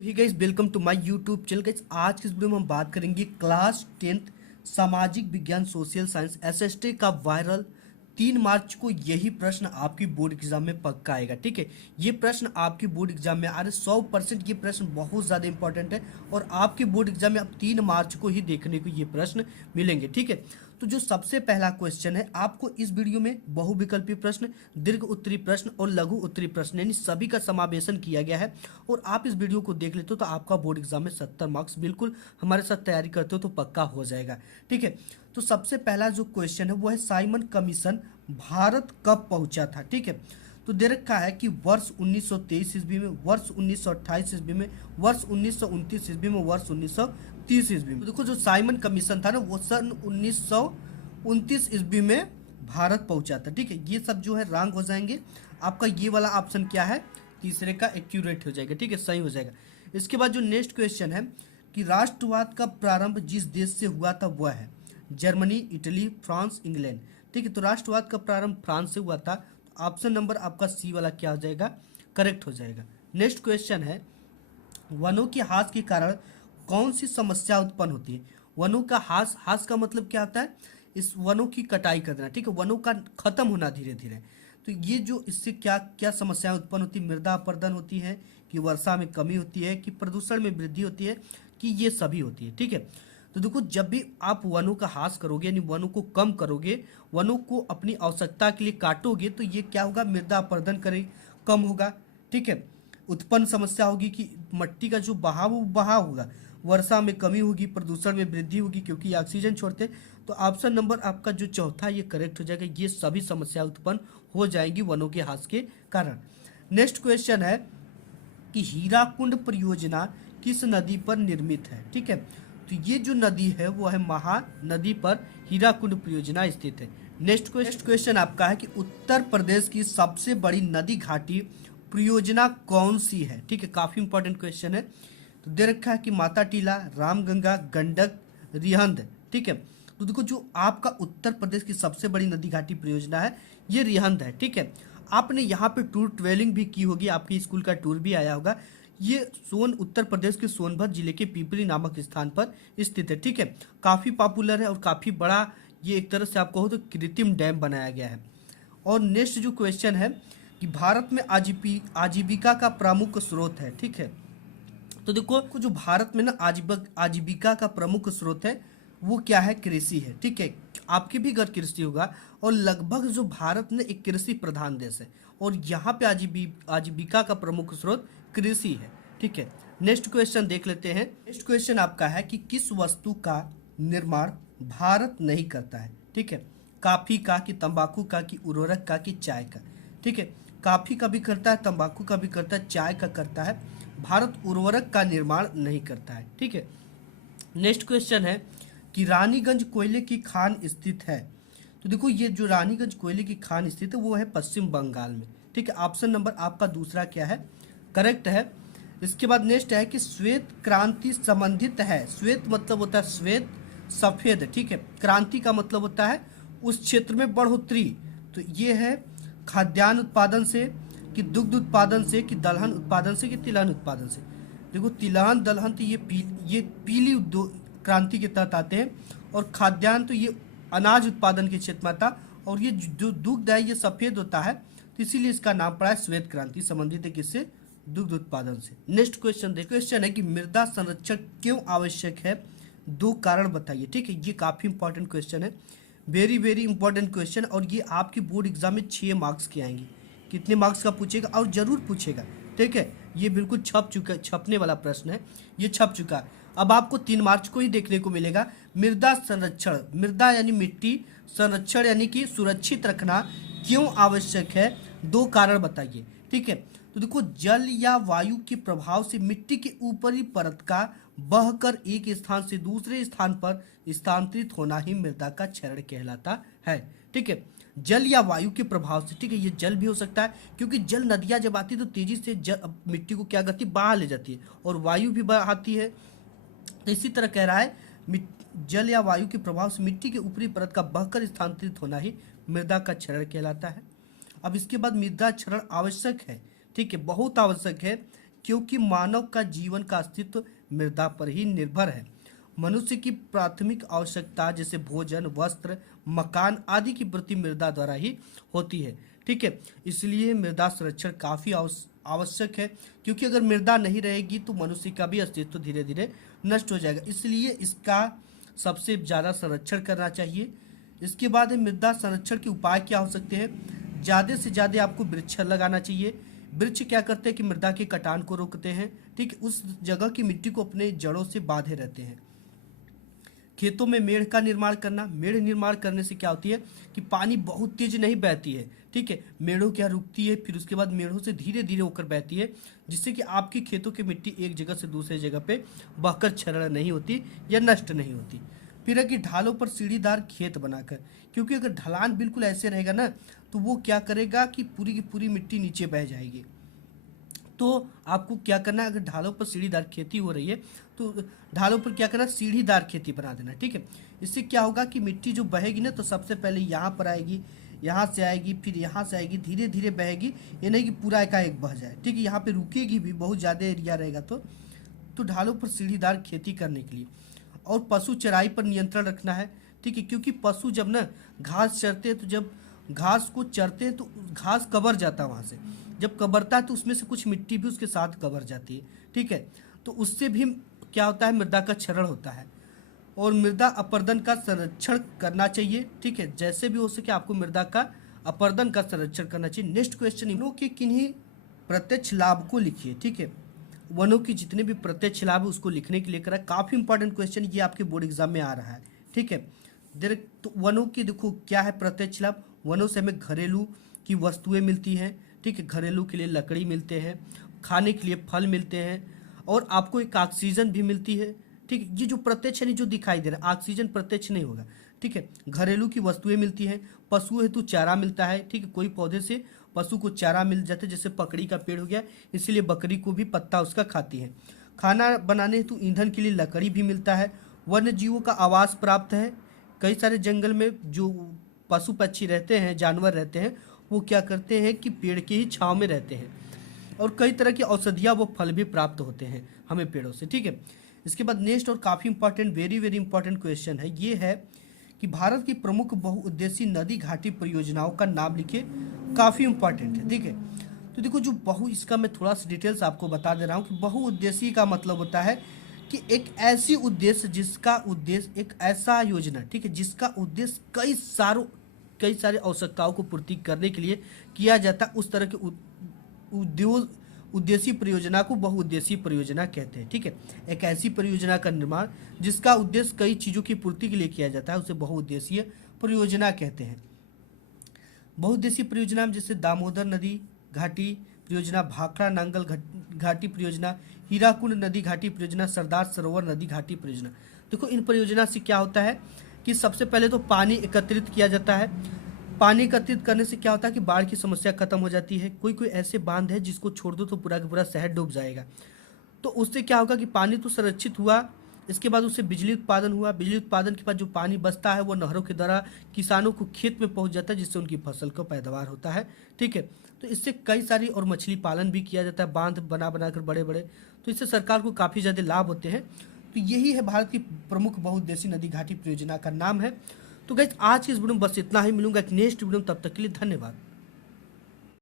He guys, welcome to my YouTube channel. Guys, आज की इस वीडियो में हम बात करेंगे क्लास 10th सामाजिक विज्ञान सोशल साइंस एसएसटी का वायरल 3 मार्च को यही प्रश्न आपकी बोर्ड एग्जाम में पक्का आएगा। ठीक है, ये प्रश्न आपकी बोर्ड एग्जाम में आ रहे 100%। ये प्रश्न बहुत ज़्यादा इंपॉर्टेंट है और आपके बोर्ड एग्जाम में अब 3 मार्च को ही देखने को ये प्रश्न मिलेंगे। ठीक है, तो जो सबसे पहला क्वेश्चन है, आपको इस वीडियो में बहुविकल्पी प्रश्न, दीर्घ उत्तरी प्रश्न और लघु उत्तरी प्रश्न यानी सभी का समावेशन किया गया है। और आप इस वीडियो को देख लेते हो तो आपका बोर्ड एग्जाम में 70 मार्क्स बिल्कुल हमारे साथ तैयारी करते हो तो पक्का हो जाएगा। ठीक है, तो सबसे पहला जो क्वेश्चन है वो है साइमन कमीशन भारत कब पहुंचा था। ठीक है, तो दे रखा है कि वर्ष 1923 ईस्वी में, वर्ष 1928 ईस्वी में, वर्ष 1929 ईस्वी में, वर्ष 1930 ईस्वी में। तो देखो, जो साइमन कमीशन था ना वो सन 1929 ईस्वी में भारत पहुंचा था। ठीक है, ये सब जो है रॉन्ग हो जाएंगे। आपका ये वाला ऑप्शन क्या है, तीसरे का एक्यूरेट हो जाएगा। ठीक है, सही हो जाएगा। इसके बाद जो नेक्स्ट क्वेश्चन है कि राष्ट्रवाद का प्रारंभ जिस देश से हुआ था वह है जर्मनी, इटली, फ्रांस, इंग्लैंड। ठीक है, तो राष्ट्रवाद का प्रारंभ फ्रांस से हुआ था। ऑप्शन नंबर आपका सी वाला क्या हो जाएगा, करेक्ट हो जाएगा। नेक्स्ट क्वेश्चन है वनों के ह्रास के कारण कौन सी समस्या उत्पन्न होती है। वनों का ह्रास, ह्रास का मतलब क्या होता है, इस वनों की कटाई कर देना। ठीक है, वनों का खत्म होना धीरे धीरे। तो ये जो इससे क्या क्या समस्याएं उत्पन्न होती है, मृदा अपरदन होती है कि वर्षा में कमी होती है कि प्रदूषण में वृद्धि होती है कि ये सभी होती है। ठीक है, तो देखो, जब भी आप वनों का ह्रास करोगे यानी वनों को कम करोगे, वनों को अपनी आवश्यकता के लिए काटोगे तो ये क्या होगा, मृदा अपरदन करे कम होगा। ठीक है, उत्पन्न समस्या होगी कि मिट्टी का जो बहाव वो बहाव होगा, वर्षा में कमी होगी, प्रदूषण में वृद्धि होगी क्योंकि ये ऑक्सीजन छोड़ते हैं। तो ऑप्शन नंबर आपका जो चौथा ये करेक्ट हो जाएगा। ये सभी समस्या उत्पन्न हो जाएंगी वनों के ह्रास के कारण। नेक्स्ट क्वेश्चन है कि हीराकुंड परियोजना किस नदी पर निर्मित है। ठीक है, तो ये जो नदी है वो है महानदी पर हीराकुंड परियोजना स्थित है। नेक्स्ट क्वेश्चन आपका है कि उत्तर प्रदेश की सबसे बड़ी नदी घाटी परियोजना कौन सी है। ठीक है, काफी इंपॉर्टेंट क्वेश्चन है। तो दे रखा है कि माता टीला, रामगंगा, गंडक, रिहंद। ठीक है, तो देखो, जो आपका उत्तर प्रदेश की सबसे बड़ी नदी घाटी परियोजना है ये रिहंद है। ठीक है, आपने यहाँ पे टूर ट्रेवलिंग भी की होगी, आपके स्कूल का टूर भी आया होगा। ये उत्तर प्रदेश के सोनभद्र जिले के पिपरी नामक स्थान पर स्थित है। ठीक है, काफ़ी पॉपुलर है और काफ़ी बड़ा ये एक तरह से आप कहो तो कृत्रिम डैम बनाया गया है। और नेक्स्ट जो क्वेश्चन है कि भारत में आजीविका का प्रमुख स्रोत है। ठीक है, तो देखो, जो भारत में ना आजीविका का प्रमुख स्रोत है वो क्या है, कृषि है। ठीक है, आपके भी घर कृषि होगा और लगभग जो भारत में एक कृषि प्रधान देश है और यहाँ पे आजीविका का प्रमुख स्रोत कृषि है। ठीक है, नेक्स्ट क्वेश्चन देख लेते हैं। नेक्स्ट क्वेश्चन आपका है कि किस वस्तु का निर्माण भारत नहीं करता है। ठीक है, काफी का कि तंबाकू का कि उर्वरक का कि चाय का। ठीक है, काफी का भी करता है, तंबाकू का भी करता है, चाय का करता है, भारत उर्वरक का निर्माण नहीं करता है। ठीक है, नेक्स्ट क्वेश्चन है कि रानीगंज कोयले की खान स्थित है। तो देखो, ये जो रानीगंज कोयले की खान स्थित है वो है पश्चिम बंगाल में। ठीक है, ऑप्शन नंबर आपका दूसरा क्या है, करेक्ट है। इसके बाद नेक्स्ट है कि श्वेत क्रांति संबंधित है। श्वेत मतलब होता है श्वेत, सफेद। ठीक है, क्रांति का मतलब होता है उस क्षेत्र में बढ़ोतरी। तो ये है खाद्यान्न उत्पादन से कि दुग्ध उत्पादन से कि दलहन उत्पादन से कि तिलहन उत्पादन से। देखो, तिलहन दलहन तो ये पीली क्रांति के तहत आते हैं और खाद्यान्न तो ये अनाज उत्पादन के क्षेत्र में आता, और ये जो दुग्ध है ये सफेद होता है तो इसीलिए इसका नाम पड़ा है श्वेत क्रांति। संबंधित है किससे, दुग्ध उत्पादन से। नेक्स्ट क्वेश्चन देखो, क्वेश्चन है कि मृदा संरक्षण क्यों आवश्यक है, 2 कारण बताइए। ठीक है, ये काफी इंपॉर्टेंट क्वेश्चन है, वेरी वेरी इंपॉर्टेंट क्वेश्चन, और ये आपकी बोर्ड एग्जाम में 6 मार्क्स के आएंगे। कितने मार्क्स का पूछेगा और जरूर पूछेगा। ठीक है, ये बिल्कुल छपने वाला प्रश्न है, ये छप चुका है। अब आपको 3 मार्च को ही देखने को मिलेगा। मृदा संरक्षण, मृदा यानी मिट्टी, संरक्षण यानी कि सुरक्षित रखना क्यों आवश्यक है, 2 कारण बताइए। ठीक है, तो देखो, जल या वायु के प्रभाव से मिट्टी के ऊपरी परत का बहकर एक स्थान से दूसरे स्थान पर स्थानांतरित होना ही मृदा का क्षरण कहलाता है। ठीक है, जल या वायु के प्रभाव से। ठीक है, ये जल भी हो सकता है क्योंकि जल नदियां जब आती है तो तेजी से मिट्टी को क्या करती है, बहा ले जाती है, और वायु भी बहाती है। तो इसी तरह कह रहा है जल या वायु के प्रभाव से मिट्टी के ऊपरी परत का बहकर स्थानांतरित होना ही मृदा का क्षरण कहलाता है। अब इसके बाद मृदा क्षरण आवश्यक है। ठीक है, बहुत आवश्यक है क्योंकि मानव का जीवन का अस्तित्व मृदा पर ही निर्भर है। मनुष्य की प्राथमिक आवश्यकता जैसे भोजन, वस्त्र, मकान आदि की पूर्ति मृदा द्वारा ही होती है। ठीक है, इसलिए मृदा संरक्षण काफी आवश्यक है, क्योंकि अगर मृदा नहीं रहेगी तो मनुष्य का भी अस्तित्व धीरे धीरे नष्ट हो जाएगा। इसलिए इसका सबसे ज़्यादा संरक्षण करना चाहिए। इसके बाद मृदा संरक्षण के उपाय क्या हो सकते हैं? ज़्यादा से ज़्यादा आपको वृक्ष लगाना चाहिए। वृक्ष क्या करते हैं कि मृदा के कटान को रोकते हैं। ठीक है, उस जगह की मिट्टी को अपने जड़ों से बांधे रहते हैं। खेतों में मेड़ का निर्माण करना। मेड़ निर्माण करने से क्या होती है कि पानी बहुत तेज नहीं बहती है। ठीक है, मेड़ों क्या रुकती है, फिर उसके बाद मेड़ों से धीरे धीरे होकर बहती है, जिससे कि आपकी खेतों की मिट्टी एक जगह से दूसरे जगह पे बहकर क्षरण नहीं होती या नष्ट नहीं होती। फिर है कि ढालों पर सीढ़ीदार खेत बनाकर, क्योंकि अगर ढलान बिल्कुल ऐसे रहेगा ना तो वो क्या करेगा कि पूरी की पूरी मिट्टी नीचे बह जाएगी। तो आपको क्या करना है, अगर ढालों पर सीढ़ीदार खेती हो रही है तो ढालों पर क्या करना, सीढ़ीदार खेती बना देना। ठीक है, इससे क्या होगा कि मिट्टी जो बहेगी ना तो सबसे पहले यहाँ पर आएगी, यहाँ से आएगी, फिर यहाँ से आएगी, धीरे धीरे बहेगी। ये नहीं कि पूरा एकाएक बह जाए। ठीक है, यहाँ पे रुकेगी भी, बहुत ज़्यादा एरिया रहेगा तो ढालों पर सीढ़ीदार खेती करने के लिए। और पशु चराई पर नियंत्रण रखना है। ठीक है, क्योंकि पशु जब ना घास चरते हैं तो जब घास को चरते हैं तो घास कबर जाता है वहाँ से, जब कबरता है तो उसमें से कुछ मिट्टी भी उसके साथ कबर जाती है। ठीक है, तो उससे भी क्या होता है, मृदा का क्षरण होता है। और मृदा अपरदन का संरक्षण करना चाहिए। ठीक है, जैसे भी हो सके आपको मृदा का अपरदन का संरक्षण करना चाहिए। नेक्स्ट क्वेश्चन, वनों के किन्हीं प्रत्यक्ष लाभ को लिखिए। ठीक है, वनों की जितने भी प्रत्यक्ष लाभ है उसको लिखने के लिए करा। काफ़ी इंपॉर्टेंट क्वेश्चन, ये आपके बोर्ड एग्जाम में आ रहा है। ठीक है, तो वनों की देखो क्या है प्रत्यक्ष लाभ। वनों से हमें घरेलू की वस्तुएं मिलती हैं। ठीक है, घरेलू के लिए लकड़ी मिलते हैं, खाने के लिए फल मिलते हैं, और आपको एक ऑक्सीजन भी मिलती है। ठीक है, ये जो प्रत्यक्ष है जो दिखाई दे रहा है, ऑक्सीजन प्रत्यक्ष नहीं होगा। ठीक है, घरेलू की वस्तुएं मिलती हैं, पशु हेतु चारा मिलता है। ठीक है, कोई पौधे से पशु को चारा मिल जाता है, जैसे पकड़ी का पेड़ हो गया, इसीलिए बकरी को भी पत्ता उसका खाती है। खाना बनाने हेतु ईंधन के लिए लकड़ी भी मिलता है। वन्य जीवों का आवास प्राप्त है। कई सारे जंगल में जो पशु पक्षी रहते हैं, जानवर रहते हैं, वो क्या करते हैं कि पेड़ की ही छांव में रहते हैं। और कई तरह की औषधियाँ वो फल भी प्राप्त होते हैं हमें पेड़ों से। ठीक है, इसके बाद नेक्स्ट और काफ़ी important, very very important question है, ये है कि भारत की प्रमुख बहुउद्देशीय नदी घाटी परियोजनाओं का नाम लिखिए। काफ़ी इंपॉर्टेंट है। ठीक है, तो देखो जो इसका मैं थोड़ा सा डिटेल्स आपको बता दे रहा हूँ कि बहुउद्देशीय का मतलब होता है कि एक ऐसी उद्देश्य जिसका उद्देश्य, एक ऐसा योजना, ठीक है, जिसका उद्देश्य कई सारे आवश्यकताओं को पूर्ति करने के लिए किया जाता है, उस तरह के उद्देशीय परियोजना को बहुउद्देशीय परियोजना कहते हैं। ठीक है, एक ऐसी परियोजना का निर्माण जिसका उद्देश्य कई चीज़ों की पूर्ति के लिए किया जाता है, उसे बहुउद्देशीय परियोजना कहते हैं। बहुउद्देशीय परियोजना में जैसे दामोदर नदी घाटी परियोजना, भाखड़ा नांगल घाटी परियोजना, हीराकुंड नदी घाटी परियोजना, सरदार सरोवर नदी घाटी परियोजना। देखो इन परियोजना से क्या होता है कि सबसे पहले तो पानी एकत्रित किया जाता है। पानी एकत्रित करने से क्या होता है कि बाढ़ की समस्या खत्म हो जाती है। कोई कोई ऐसे बांध है जिसको छोड़ दो तो पूरा का पूरा शहर डूब जाएगा, तो उससे क्या होगा कि पानी तो संरक्षित हुआ, इसके बाद उससे बिजली उत्पादन हुआ। बिजली उत्पादन के बाद जो पानी बचता है वो नहरों के द्वारा किसानों को खेत में पहुंच जाता है, जिससे उनकी फसल का पैदावार होता है। ठीक है, तो इससे कई सारी, और मछली पालन भी किया जाता है, बांध बना कर बड़े बड़े, तो इससे सरकार को काफ़ी ज़्यादा लाभ होते हैं। तो यही है भारत की प्रमुख बहुउद्देशीय नदी घाटी परियोजना का नाम है। तो गाइस आज की इस वीडियो में बस इतना ही। मिलूंगा एक नेक्स्ट वीडियो में, तब तक के लिए धन्यवाद।